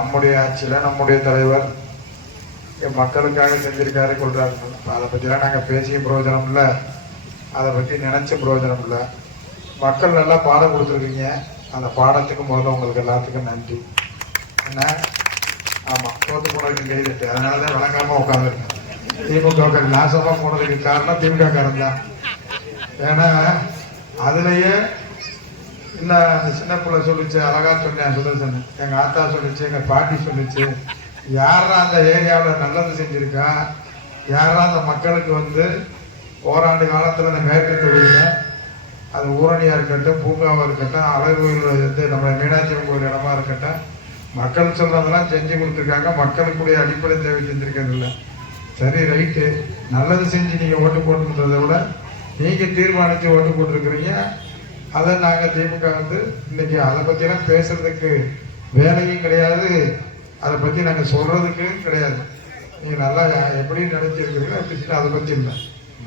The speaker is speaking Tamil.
நம்முடைய ஆட்சியில் நம்முடைய தலைவர் மக்களுக்காக செஞ்சிருக்காரு கொள்றாரு. அதை பற்றிலாம் நாங்கள் பேசியும் பிரயோஜனம் இல்லை, அதை பற்றி நினைச்சும் பிரயோஜனம் இல்லை. மக்கள் நல்லா பாடம் கொடுத்துருக்கீங்க. அந்த பாடத்துக்கு முதல்ல உங்களுக்கு எல்லாத்துக்கும் நன்றி. என்ன ஆமாம், தோத்து போனதுக்கு கைதிட்டு அதனால தான் விளங்காமல் உட்காந்துருக்கேன். திமுக நாசமாக போனதுக்கு காரணம் திமுக காரன் தான். ஏன்னா அதுலேயே இன்னும் அந்த சின்ன பிள்ளை சொல்லிச்சு, அழகா சொன்னேன், சுதர்சன் எங்க ஆத்தா சொல்லிச்சு, எங்க பாட்டி சொல்லிச்சு, யாரா அந்த ஏரியாவில் நல்லது செஞ்சிருக்கா, யாரா அந்த மக்களுக்கு வந்து ஓராண்டு காலத்தில் அந்த மேற்கு தொகுதியில அது ஊரணியா இருக்கட்டும், பூங்காவா இருக்கட்டும், அழகு கோயில் வந்து நம்ம மீனாட்சி கோயில் இடமா இருக்கட்டும், மக்கள் சொல்றதெல்லாம் செஞ்சு கொடுத்துருக்காங்க. மக்களுக்குடைய அடிப்படை தேவை செஞ்சிருக்கிறது இல்லை. சரி, ரைட்டு, நல்லது செஞ்சு நீங்க ஓட்டு போட்டுன்றதை விட நீங்க தீர்மானிச்சு ஓட்டு போட்டிருக்கிறீங்க. அதை நாங்கள் திமுக வந்து இன்னைக்கு அதை பற்றியெல்லாம் பேசுறதுக்கு வேலையும் கிடையாது, அதை பற்றி நாங்கள் சொல்றதுக்கு கிடையாது. நீங்கள் நல்லா எப்படி நினைச்சிருக்கிறீங்களோ அப்படி அதை பற்றி இல்லை.